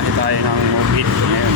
Biyahe tayo ng Mobit ngayon.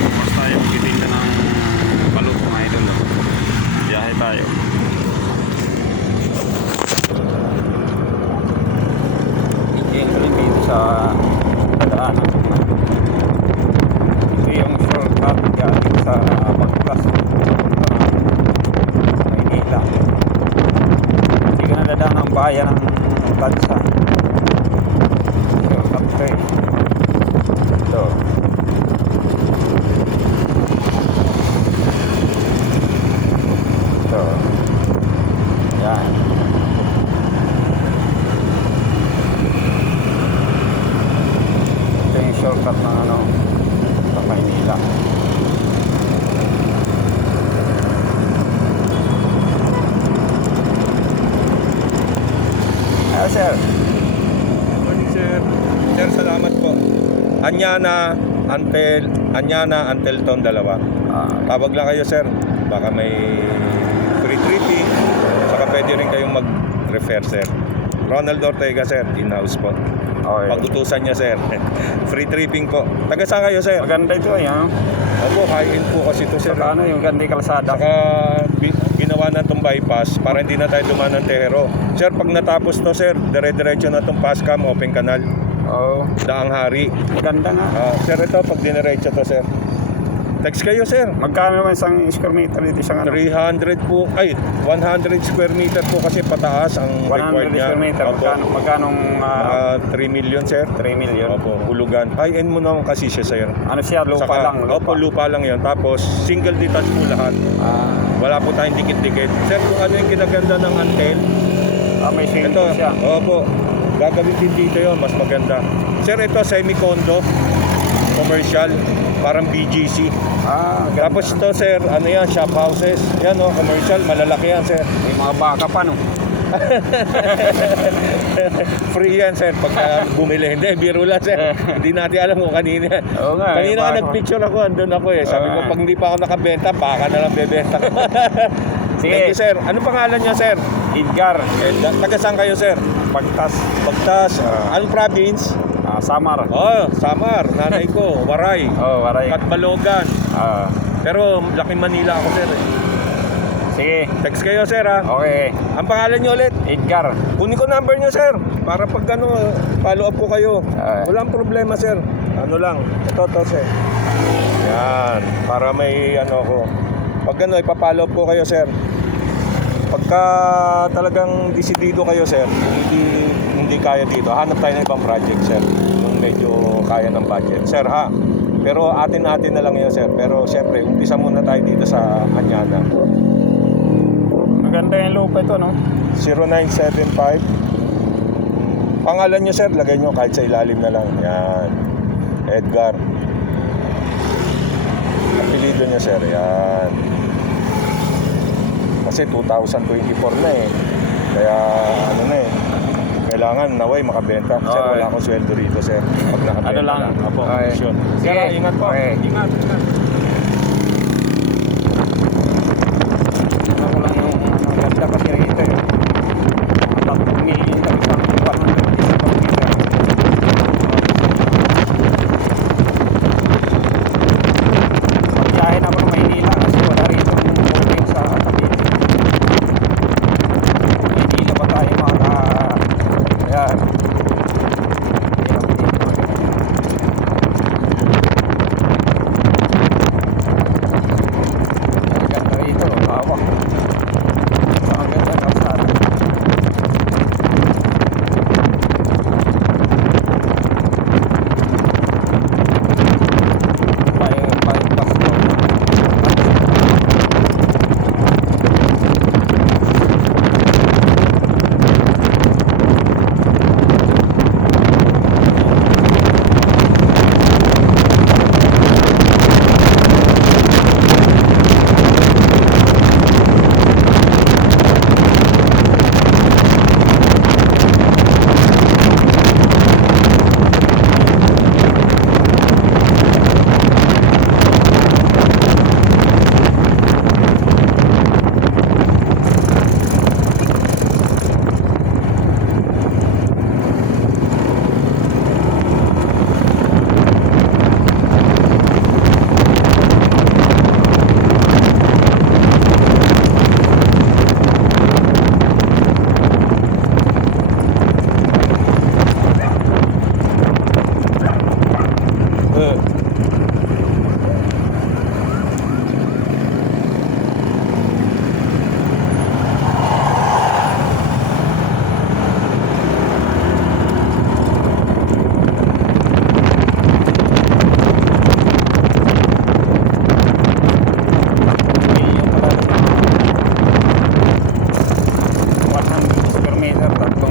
Tapos tayo magtitinda ng balut mga idol. oh. Biyahe tayo. Iking ko rin dito sa dadaanan. Ito yung shortcut galing sa Bagkas. Maynila. Hindi ka na dadaan ang bayan ng bansa. Shortcut ko eh. Ito. Ito. Yan. Shortcut ng ano, sa Maynila. Ah, sir. Morning, sir. Sir, salamat po. Anyana, Antel, Anyana, Antelton, dalawa. Ah, Tawag lang kayo, sir. Baka may free tripping. Saka pwede rin kayong mag-refer, sir. Ronald Ortega, sir. In-house po. Okay. Pag-utusan niya, sir. free tripping po. Taga saan kayo, sir? Maganda ito eh, ha? Opo, kain po kasi ito, sir. Saka ano yung ganda yung kalsada. Saka ginawa na itong bypass para hindi na tayo dumaan ng Tehero. Sir, pag natapos to, sir, dire-diretso na itong Pascam, open canal, Oo. daang hari. Maganda nga. Ah, sir, ito, pag diniretso to, sir. Text kayo, sir. Magkano naman isang square meter dito isang ano? 300 po, ay, 100 square meter po kasi pataas ang 100 required niya. square meter. Opo. Magkano, magkanong Mga ah, 3 million, sir. 3 million? Opo, hulugan. High-end mo naman kasi siya, sir. Ano siya? Lupa Saka- lang. Lupa. Opo, lupa lang yan. Tapos, single detached po lahat. Ah, Wala po tayong dikit-dikit. Sir, kung ano yung kinaganda ng Antel, ah, may swimming ito, pool siya. opo, gagawin din dito yun, mas maganda. Sir, ito, semi-condo, commercial, parang BGC. Ah, ganda. Tapos ito, sir, ano yan, shop houses. Yan, oh, commercial, malalaki yan, sir. may mga baka pa, no? Free yan, sir, pag ah, bumili. Hindi, biro lang, sir. Hindi natin alam kung kanina. Oo nga, Kanina nga nagpicture ako, andun ako eh. Sabi ko, pag hindi pa ako nakabenta, baka na lang bebenta ko. Sige. Thank you, sir. Ano pangalan niya, sir? Edgar. Da- taga saan kayo, sir? Pagtas. Pagtas. Ah. Anong province? Ah, Samar. Oh, Samar. Nanay ko. Waray. Oh, waray. Katbalogan. Ah, Pero laking Manila ako, sir. eh. sige. Text kayo, sir, ha? Okay. Ang pangalan niyo ulit? Edgar. Kunin ko number niyo, sir. Para pag ano, follow up ko kayo. Ah. Walang problema, sir. Ano lang. Ito, to, sir. Yan. Para may ano ko. Pag ano, ipapollow up ko kayo, sir. Pagka talagang desidido kayo, sir, hindi hindi kaya dito, hanap tayo ng ibang project, sir. Medyo kaya ng budget. Sir, ha? Pero atin-atin na lang yun, sir. Pero siyempre, umpisa muna tayo dito sa Anyana. Maganda yung lupa ito, no? 0975 Pangalan nyo sir, lagay nyo kahit sa ilalim na lang. Yan. Edgar. Apelido nyo sir, yan. Kasi 2024 na eh. Kaya ano na eh. Kailangan naway makabenta. Sir, Okay. wala akong sweldo rito sir. Pag nakabenta Ano lang? Apo, Okay. komisyon. Sige. Sir, ingat po. Okay. Ingat, ingat.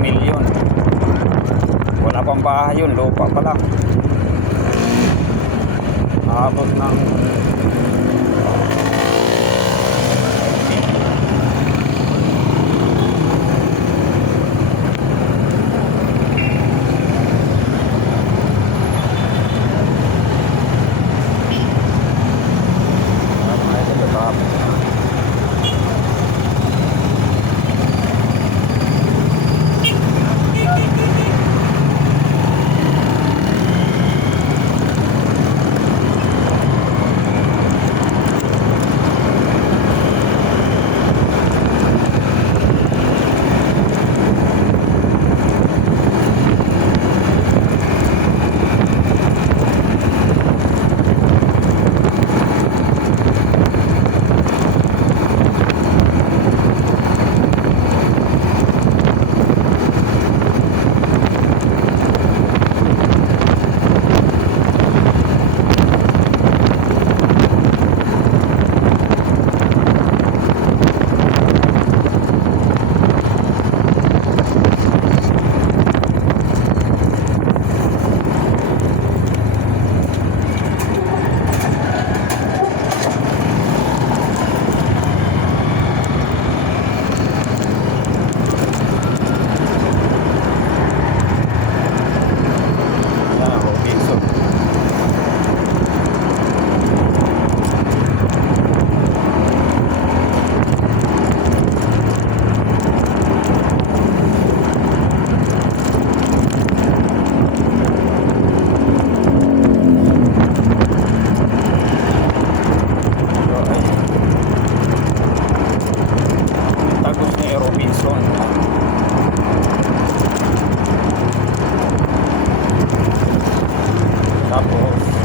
milyon. Wala pang bahay yun lupa pa lang. Abot ng